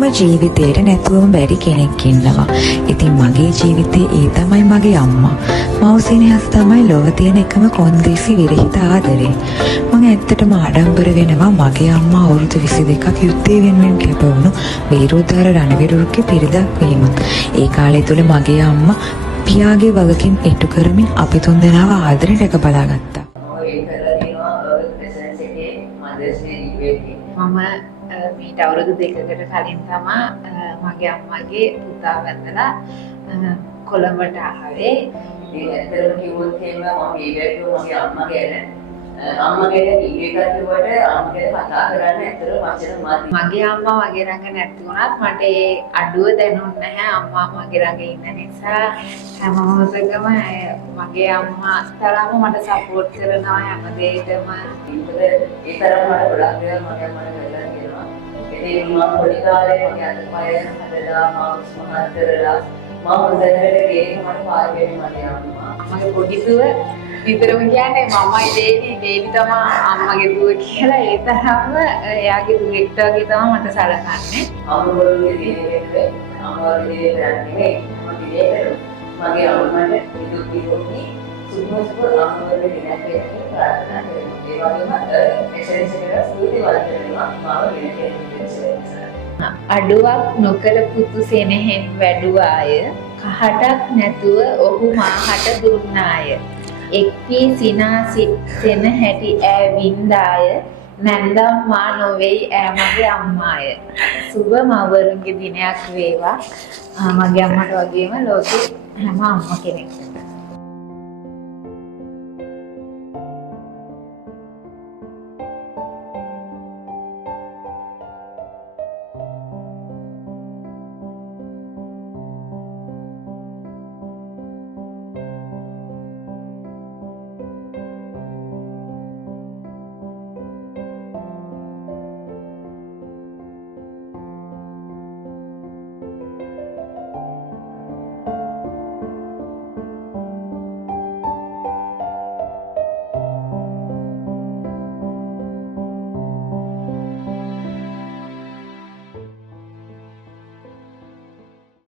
මුළුම ජීවිතේට නැතුවම බැරි කෙනෙක් ඉන්නවා. ඉතින් මගේ ජීවිතේ ඒ තමයි මගේ අම්මා. මව්සිනහස තමයි ලෝක තියෙන එකම කොන්දේසි විරහිත ආදරේ. මම ඇත්තටම ආඩම්බර වෙනවා මගේ අම්මා අවුරුදු 22ක් යුද්ධය වෙනුවෙන් කැප වුණු වීරෝද්ධාර රණවිරුගේ පිරිදක් වීමත්. ඒ කාලය තුල මගේ අම්මා පියාගේ වගකීම් ඉටු කරමින් අපි තුන්දෙනාව ආදරෙට එක බලාගත්තා. මම මීට අවුරුදු 2කට කලින් තමයි මගේ අම්මගේ පුතා වැඳලා කොළඹට ආවේ. ඉතින් ඇත්තටම කිව්වොත් එහෙම මම ඊළඟට මගේ අම්මා ගැන ඊළඟට අම්මගේ කතා කරන්න ඇත්තටම වචන මදි. මගේ අම්මා මගේ ළඟ නැති වුණත් මට ඒ අඩුව දැනුන්නේ නැහැ. අම්මා මගේ ළඟ ඉන්න නිසා හැම මොහොතකම මගේ අම්මා තරම මට සපෝට් කරනවා හැම දෙයකම. ඒ තරම් මට ගොඩක් දේවල් මගේ අම්මට කරලා තියෙනවා. ඉතින් මම පොඩි කාලේ මගේ අතපය හදලා මම ස්මහත් කරලා මම හොඳට ගේම මට පාර වෙන්නේ මගේ අම්මා. මගේ පොඩි දුව විතරම කියන්නේ මමයි දේවි තමයි අම්මගේ දුව කියලා ඒ තරම්ම එයාගේ දුවෙක්ට වගේ තමයි මට සලකන්නේ. අම්මගේ දේවි අම්මගේ දේවි මගේ අම්මට විදුක් විදුක්නි සුදුසු අම්මගේ දිනක් වෙන්නේ ප්‍රාර්ථනා කරනවා. ඒ වගේම එක්සලන්ස් එකට ස්තුති වලකිනවා මාව වෙනකෙන්නේ. අඩුවක් නොකළ පුතු සෙනෙහෙන් වැඩුවාය කහටක් නැතුව ඔහු මාහට දුන්නාය. එක්වී සිනාසිට සෙන හැටි ඈ වින්දාය නැන්දම් මා නොවේයි ඈ මගේ අම්මාය. සුබ මවරුන්ගේ දිනයක් වේවා. මගේ අම්මට වගේම ලෝකේ හැම අම්ම කෙනෙක්ට.